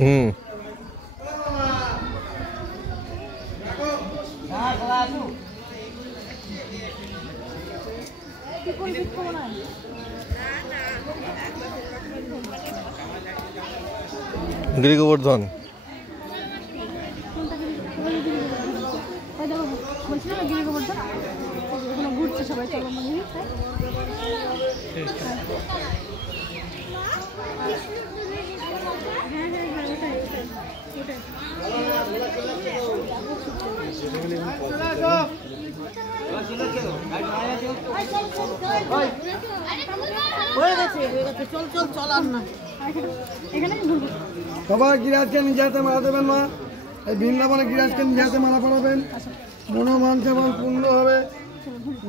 হুম গিরি গোবর্ধন ঘুরছে সবাই, চলো মন্দির। সবাই গিরাজকে নিজে হাতে মালা দেবেন মা। এই বৃন্দাবনে গিরাজকে নিজে হাতে মালা পরাবেন। মনোবাঞ্ছা পূর্ণ হবে।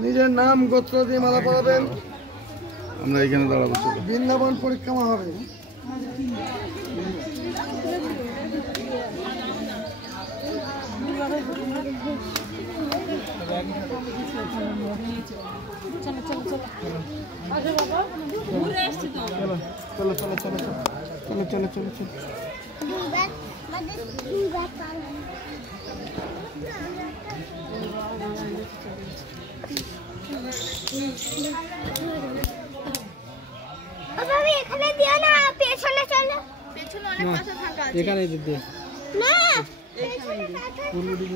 নিজের নাম গোত্র দিয়ে মালা পরাবেন। আমরা এখানে দাঁড়াবো। বৃন্দাবন পরিক্রমা হবে। চলো চলো চলো চলো চলো চলো চলো চলো। এখানে দিও না, পেছনে চলো। পেছনে অনেক পাশে ফাঁকা আছে। এখানে দিতে না, পূর্ব দিকে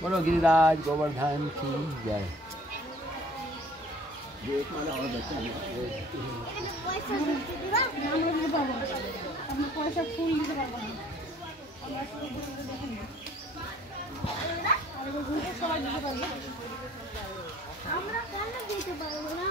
बोलो गिरिराज गोवर्धन की जय। পয়সা ফুল দিতে পারবো না। আমরা কেন দিতে পারবো না?